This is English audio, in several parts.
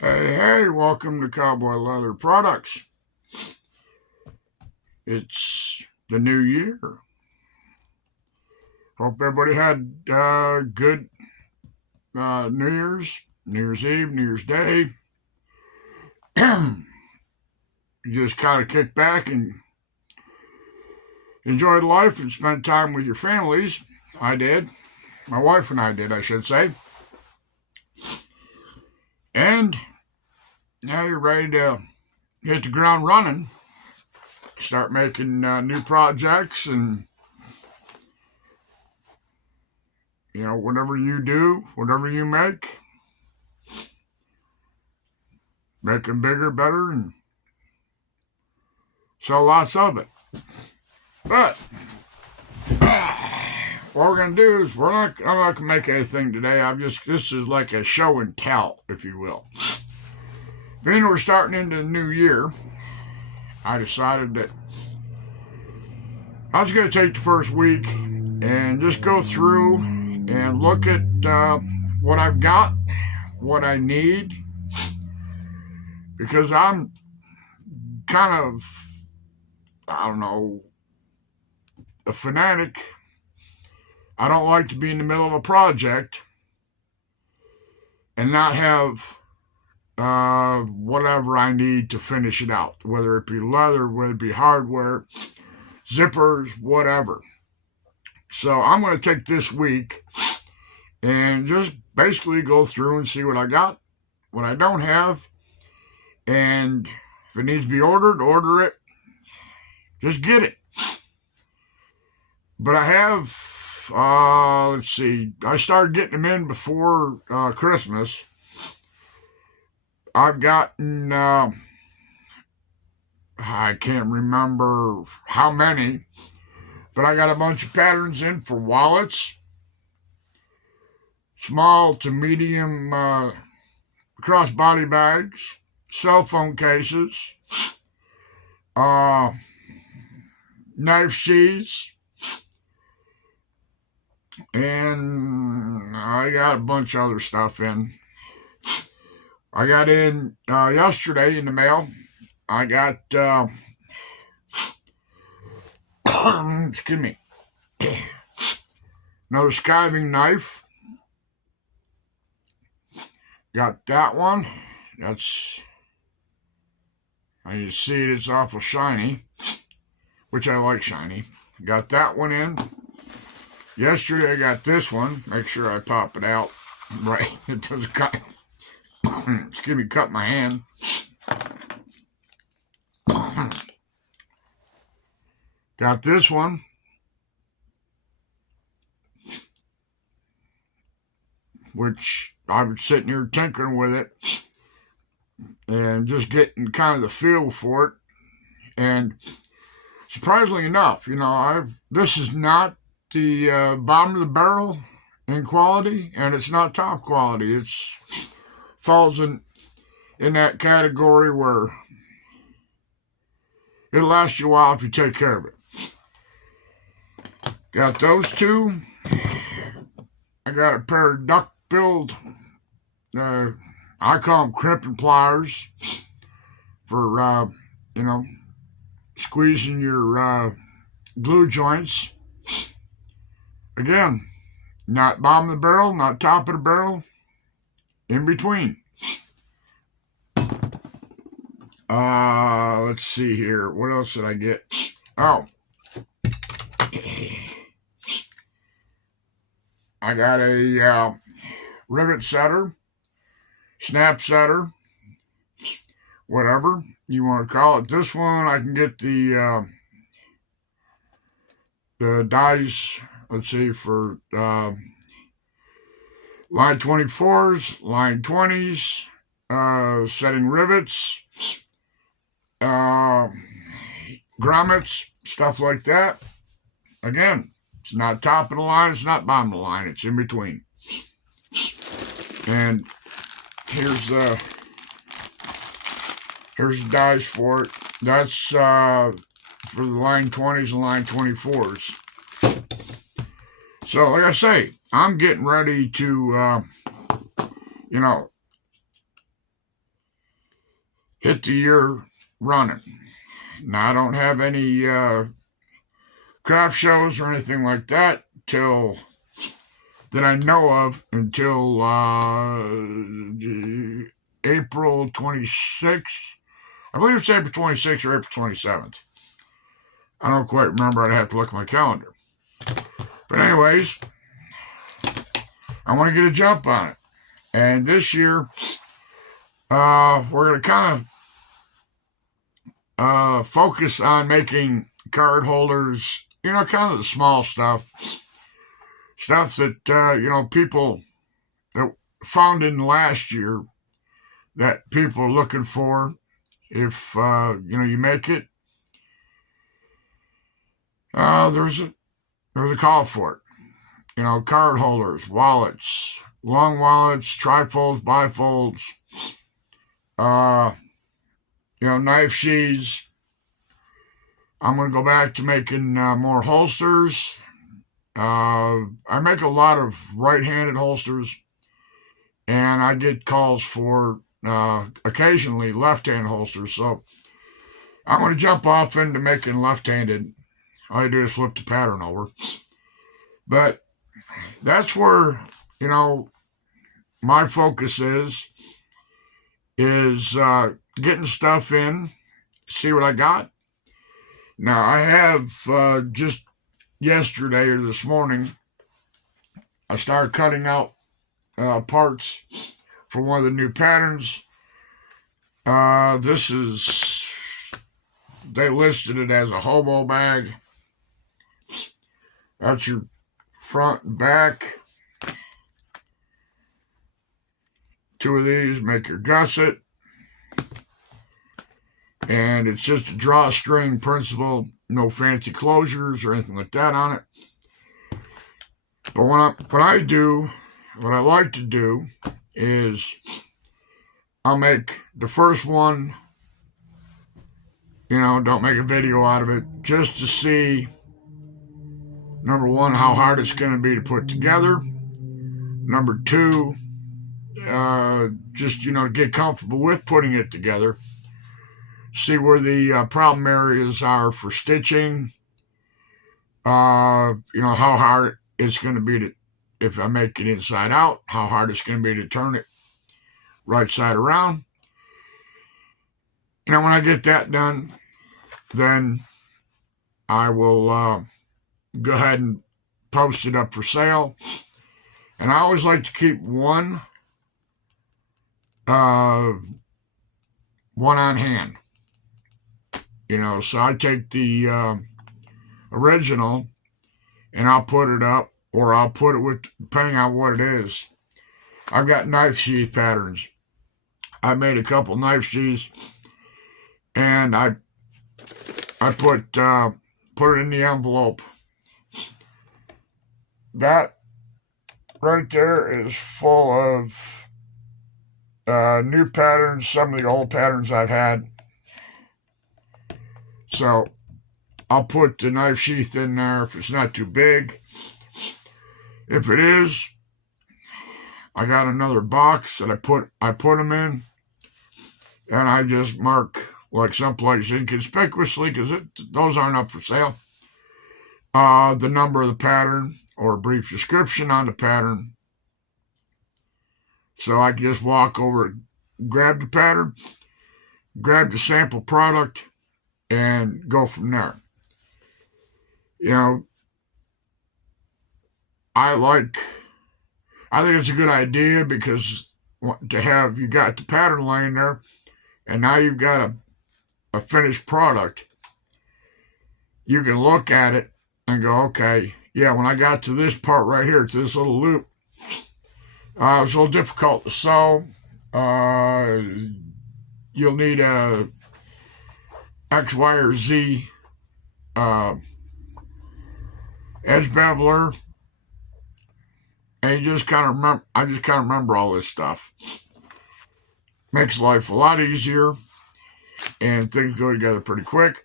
Hey, welcome to Cowboy Leather Products. It's the new year. Hope everybody had good New Year's Eve, New Year's Day. You just kind of kick back and enjoyed life and spent time with your families. I did. My wife and I did, I should say. And now you're ready to hit the ground running, start making new projects and whatever you do, whatever you make it bigger, better, and sell lots of it. But what we're gonna do is I'm not gonna make anything today. This is like a show and tell, if you will. Being we're starting into the new year, I decided that I was gonna take the first week and just go through and look at what I've got, what I need, because I'm kind of, I don't know, a fanatic. I don't like to be in the middle of a project and not have whatever I need to finish it out, whether it be leather, whether it be hardware, zippers, whatever. So I'm going to take this week and just basically go through and see what I got, what I don't have, and if it needs to be ordered, order it. Just get it. But I have, let's see, I started getting them in before Christmas. I've gotten, I can't remember how many, but I got a bunch of patterns in for wallets, small to medium crossbody bags, cell phone cases, knife sheaths, and I got a bunch of other stuff in. I got in yesterday in the mail. I got, excuse me, another skiving knife. Got that one. That's, you see it, it's awful shiny, which I like shiny. Got that one in. Yesterday I got this one. Make sure I pop it out right. It doesn't cut, excuse me, cut my hand. Got this one. Which I was sitting here tinkering with it and just getting kind of the feel for it. And surprisingly enough, this is not the bottom of the barrel in quality, and it's not top quality. It's falls in that category where it'll last you a while if you take care of it. Got those two. I got a pair of duck-billed, I call them crimping pliers for, squeezing your glue joints. Again, not bottom of the barrel, not top of the barrel, in between. Let's see here. What else did I get? Oh. I got a rivet setter, snap setter, whatever you want to call it. This one, I can get the dies, let's see, for line 24s, line 20s, setting rivets, grommets, stuff like that. Again, it's not top of the line, it's not bottom of the line, it's in between. And here's the dies for it. That's for the line 20s and line 24s. So, like I say, I'm getting ready to, hit the year running. Now, I don't have any craft shows or anything like that till that I know of until April 26th. I believe it's April 26th or April 27th. I don't quite remember. I'd have to look at my calendar. But anyways, I want to get a jump on it. And this year, we're going to kind of focus on making card holders, kind of the small stuff. Stuff that, people that found in last year that people are looking for. If, you make it, there's a call for it. Card holders, wallets, long wallets, trifolds, bifolds, knife sheaths. I'm going to go back to making more holsters. I make a lot of right-handed holsters, and I get calls for occasionally left-handed holsters. So I'm going to jump off into making left-handed. All I do is flip the pattern over. But that's where, my focus is getting stuff in, see what I got. Now, I have just yesterday or this morning, I started cutting out parts for one of the new patterns. They listed it as a hobo bag. That's your front and back. Two of these make your gusset. And it's just a drawstring principle, no fancy closures or anything like that on it. But what I like to do is I'll make the first one, don't make a video out of it, just to see, number one, how hard it's going to be to put together. Number two, just, to get comfortable with putting it together. See where the problem areas are for stitching. How hard it's going to be if I make it inside out, how hard it's going to be to turn it right side around. When I get that done, then I will go ahead and post it up for sale. And I always like to keep one on hand. So I take the original and I'll put it up, or I'll put it with, depending on what it is. I've got knife sheath patterns. I made a couple knife sheaths, and I put it in the envelope. That right there is full of new patterns, some of the old patterns I've had. So I'll put the knife sheath in there if it's not too big. If it is, I got another box that I put them in, and I just mark, like someplace inconspicuously, because those aren't up for sale, the number of the pattern or a brief description on the pattern. So I can just walk over, grab the pattern, grab the sample product, and go from there. I think it's a good idea, because you got the pattern laying there, and now you've got a finished product. You can look at it and go, okay, yeah, when I got to this part right here, to this little loop, it was a little difficult to sew. You'll need a X, Y, or Z edge beveler. And I just kind of remember all this stuff. Makes life a lot easier, and things go together pretty quick.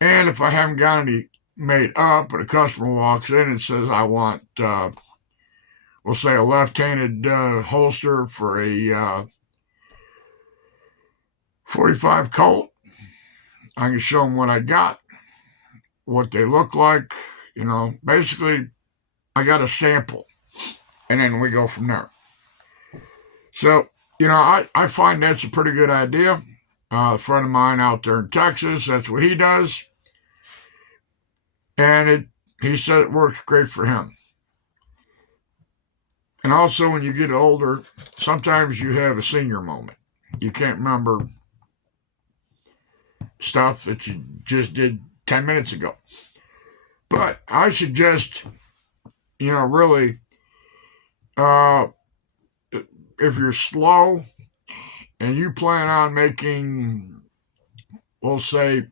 And if I haven't got any made up, but a customer walks in and says, I want, we'll say, a left-handed holster for .45 Colt. I can show them what I got, what they look like. Basically, I got a sample, and then we go from there. So, I find that's a pretty good idea. A friend of mine out there in Texas, that's what he does. And he said it works great for him. And also, when you get older, sometimes you have a senior moment. You can't remember stuff that you just did 10 minutes ago. But I suggest, really, if you're slow and you plan on making, we'll say,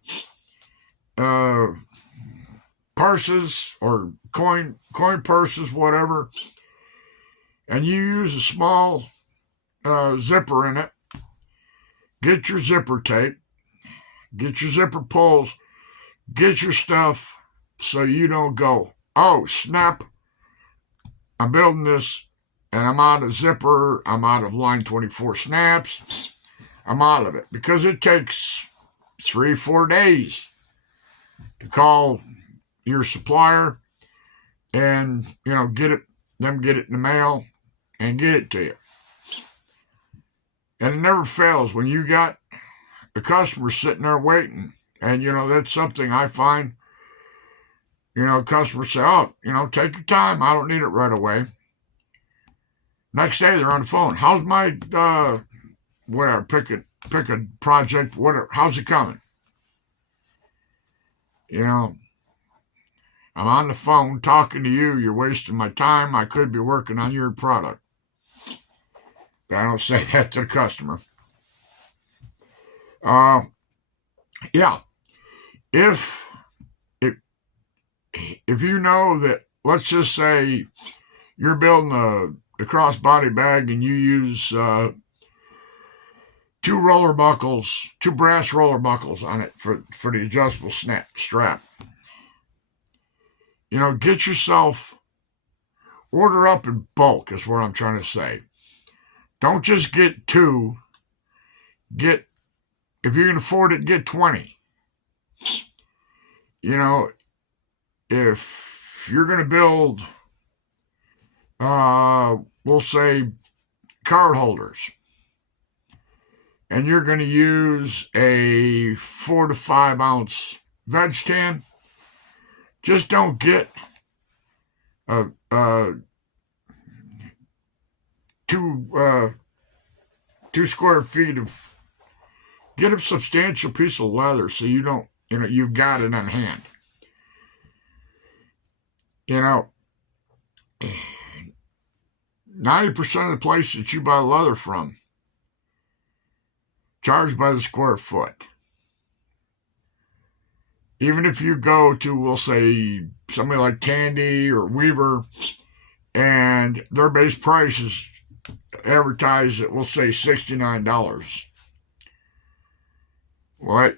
purses or coin purses, whatever, and you use a small zipper in it, get your zipper tape, get your zipper pulls, get your stuff so you don't go, oh, snap, I'm building this and I'm out of zipper, I'm out of line 24 snaps, I'm out of it. Because it takes 3-4 days to call your supplier and, get it in the mail and get it to you. And it never fails when you got the customer sitting there waiting. And, that's something I find, customers say, oh, take your time. I don't need it right away. Next day they're on the phone. How's my, whatever, pick a project, whatever, how's it coming? I'm on the phone talking to you. You're wasting my time. I could be working on your product. But I don't say that to the customer. Yeah. If you know that, let's just say you're building a crossbody bag and you use two brass roller buckles on it for the adjustable strap. Get yourself, order up in bulk is what I'm trying to say. Don't just get 2. If you can afford it, get 20. If you're going to build, we'll say, card holders, and you're going to use a 4 to 5 ounce veg tin, just don't get a 2 square feet of, get a substantial piece of leather so you don't, you've got it on hand. 90% of the places that you buy leather from charge by the square foot. Even if you go to, we'll say, somebody like Tandy or Weaver, and their base price is advertised at, we'll say, $69. Well,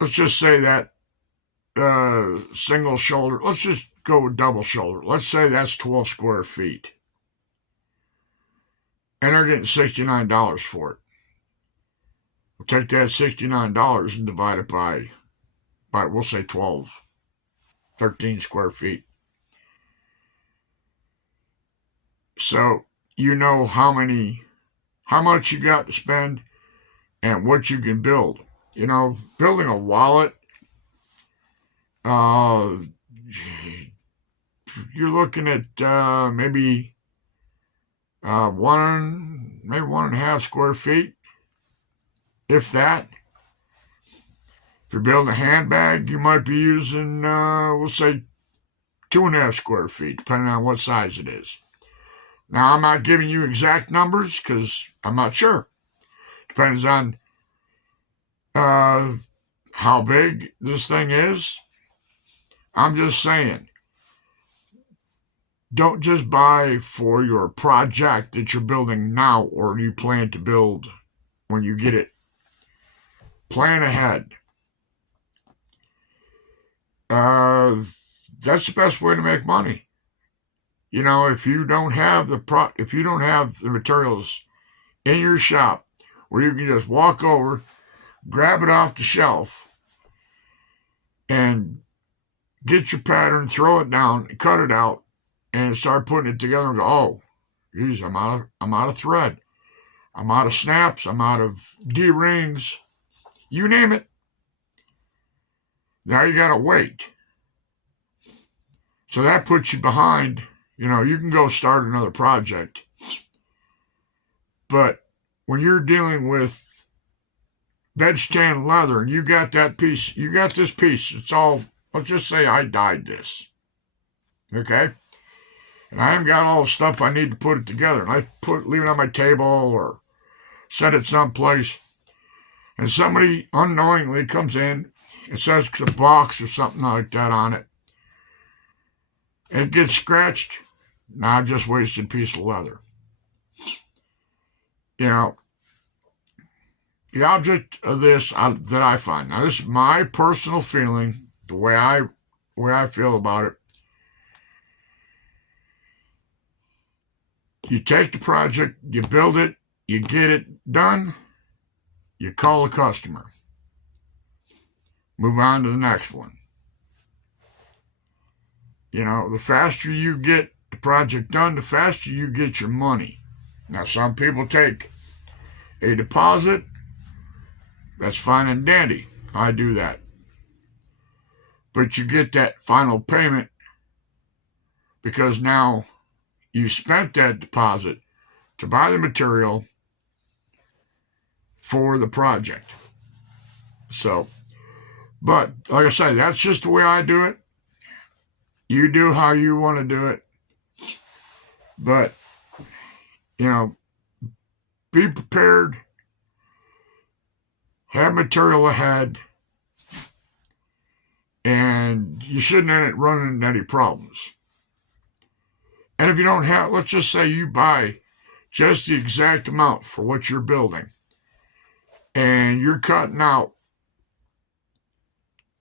let's just say that single shoulder, let's just go with double shoulder. Let's say that's 12 square feet. And they're getting $69 for it. We'll take that $69 and divide it by we'll say 13 square feet. So how much you got to spend and what you can build. Building a wallet, you're looking at maybe 1.5 square feet, if that. If you're building a handbag, you might be using, we'll say, 2.5 square feet, depending on what size it is. Now, I'm not giving you exact numbers because I'm not sure. Depends on how big this thing is. I'm just saying, don't just buy for your project that you're building now or you plan to build when you get it. Plan ahead. That's the best way to make money. If you don't have the materials in your shop, where you can just walk over, grab it off the shelf, and get your pattern, throw it down, cut it out, and start putting it together and go, oh, geez, I'm out of thread. I'm out of snaps. I'm out of D-rings. You name it. Now you got to wait. So that puts you behind. You know, you can go start another project. But when you're dealing with veg tan leather and you got that piece, you got this piece, it's all, let's just say I dyed this. Okay? And I haven't got all the stuff I need to put it together. And leave it on my table or set it someplace. And somebody unknowingly comes in and says a box or something like that on it. And it gets scratched. Now I've just wasted a piece of leather. You know, the object of this that I find, now this is my personal feeling, the way I feel about it. You take the project, you build it, you get it done, you call a customer. Move on to the next one. You know, the faster you get the project done, the faster you get your money. Now, some people take a deposit. That's fine and dandy. I do that. But you get that final payment because now you spent that deposit to buy the material for the project. So, but like I say, that's just the way I do it. You do how you want to do it. But, you know, be prepared. Have material ahead. And you shouldn't run into any problems. And if you don't have, let's just say you buy just the exact amount for what you're building. And you're cutting out.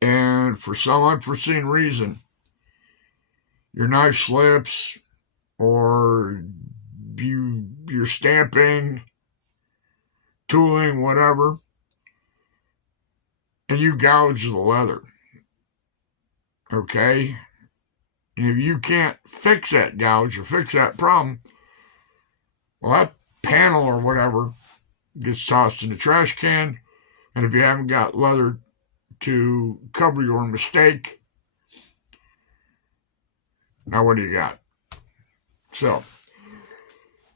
And for some unforeseen reason, your knife slips or you're stamping, tooling, whatever, and you gouge the leather. Okay? And if you can't fix that gouge or fix that problem, well, that panel or whatever gets tossed in the trash can. And if you haven't got leather to cover your mistake, now what do you got? So,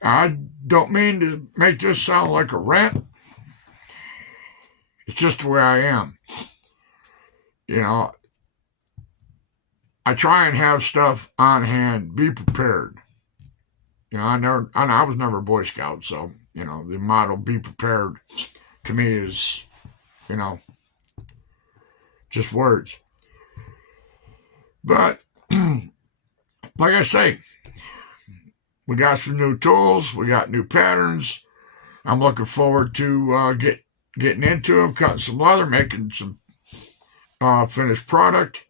I don't mean to make this sound like a rant. It's just the way I am. You know, I try and have stuff on hand. Be prepared. You know, I was never a Boy Scout, so, you know, the motto, be prepared, to me is, you know, just words. But, like I say, we got some new tools. We got new patterns. I'm looking forward to getting into them, cutting some leather, making some finished product.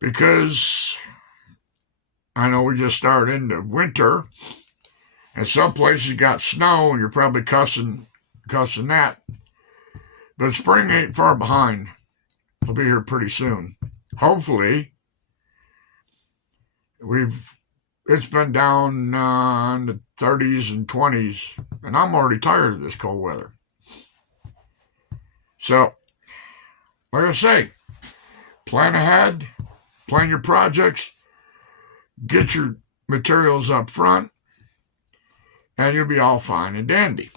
Because I know we just started into winter, and some places got snow, and you're probably cussing that. But spring ain't far behind. It'll be here pretty soon. Hopefully, it's been down in the 30s and 20s, and I'm already tired of this cold weather. So, like I say, plan ahead, plan your projects, get your materials up front, and you'll be all fine and dandy.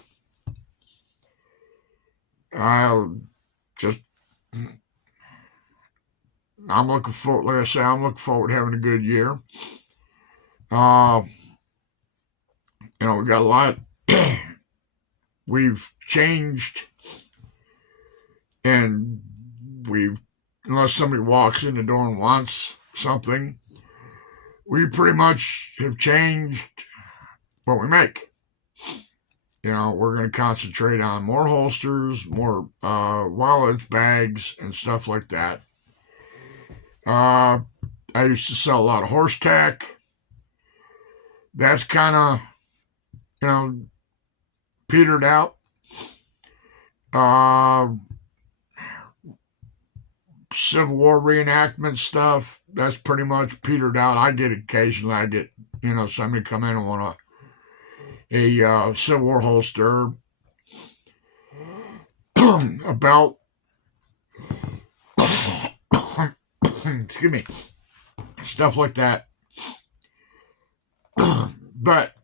I'm looking forward, like I say, I'm looking forward to having a good year. You know, we got a lot. We've changed, and unless somebody walks in the door and wants something, we pretty much have changed what we make. You know, we're going to concentrate on more holsters, more wallets, bags, and stuff like that. I used to sell a lot of horse tack. That's kind of, you know, petered out. Uh, Civil War reenactment stuff, that's pretty much petered out. I get occasionally, I get, somebody come in and want a Civil War holster, a belt, excuse me, stuff like that. But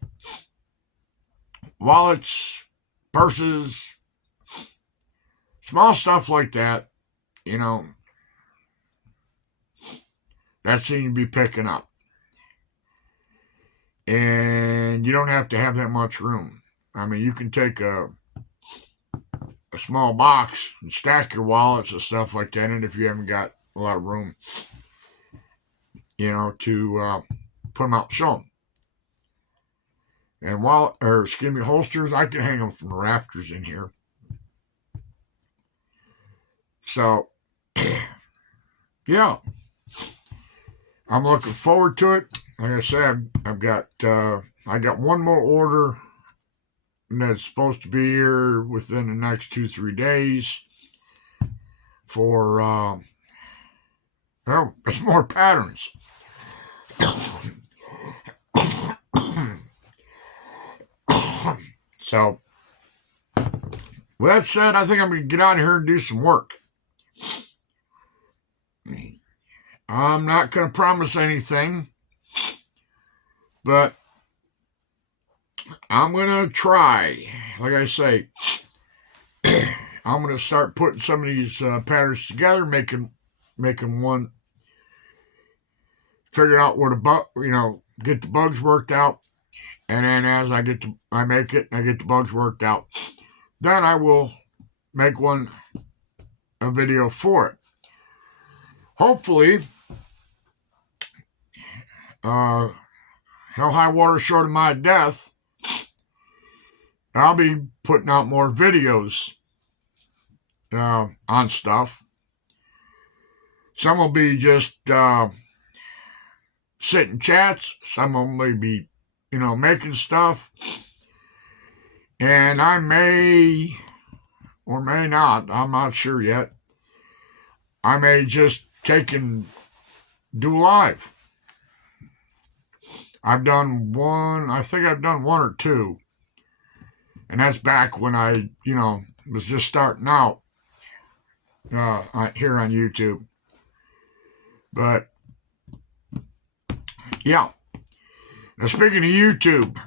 wallets, purses, small stuff like that, that seems to be picking up. And you don't have to have that much room. I mean, you can take a small box and stack your wallets and stuff like that, and if you haven't got a lot of room, to put them out and show them. And holsters, I can hang them from the rafters in here. So, yeah, I'm looking forward to it. Like I said, I got one more order that's supposed to be here within the next 2-3 days for it's more patterns. So, with that said, I think I'm going to get out of here and do some work. I'm not going to promise anything, but I'm going to try. Like I say, I'm going to start putting some of these patterns together, making one, figure out where get the bugs worked out, and then as I get the bugs worked out, then I will make a video for it. Hopefully, hell high water short of my death, I'll be putting out more videos on stuff. Some will be just sitting chats. Some of them may be, making stuff. And I may or may not, I'm not sure yet, I may just do live. I think I've done one or two. And that's back when I, was just starting out here on YouTube. But, yeah. Now, speaking of YouTube,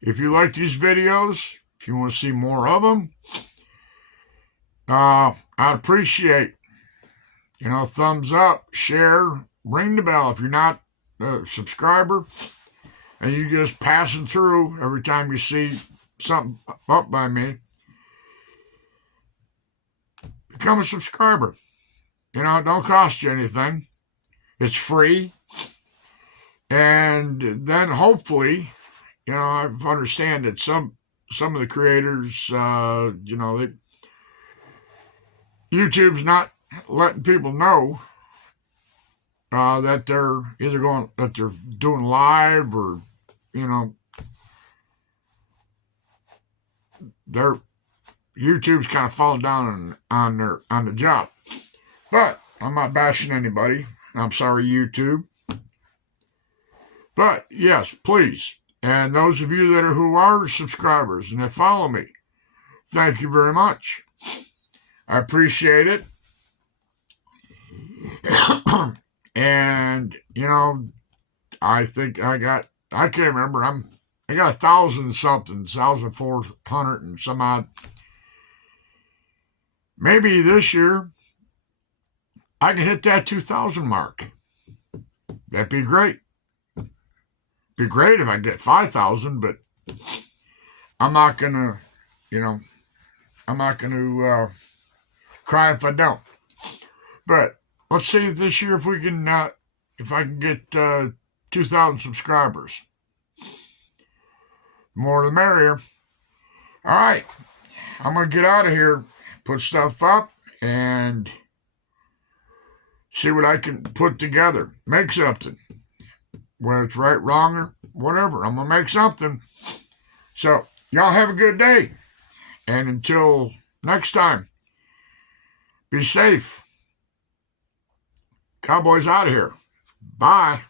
if you like these videos, if you want to see more of them, I'd appreciate, thumbs up, share, ring the bell if you're not a subscriber and you're just passing through every time you see something up by me. Become a subscriber. It don't cost you anything. It's free. And then hopefully, I understand that some of the creators, YouTube's not letting people know that they're doing live or, their YouTube's kind of falling down on the job. But I'm not bashing anybody. I'm sorry, YouTube. But yes, please. And those of you who are subscribers and that follow me, thank you very much. I appreciate it. And, I think I can't remember. I got 1,400 and some odd. Maybe this year I can hit that 2,000 mark. That'd be great. Be great if I get 5,000, but I'm not gonna, cry if I don't. But let's see this year if I can get 2,000 subscribers. More the merrier. All right, I'm gonna get out of here, put stuff up, and see what I can put together. Make something. Whether it's right, wrong, or whatever. I'm going to make something. So, y'all have a good day. And until next time, be safe. Cowboys out of here. Bye.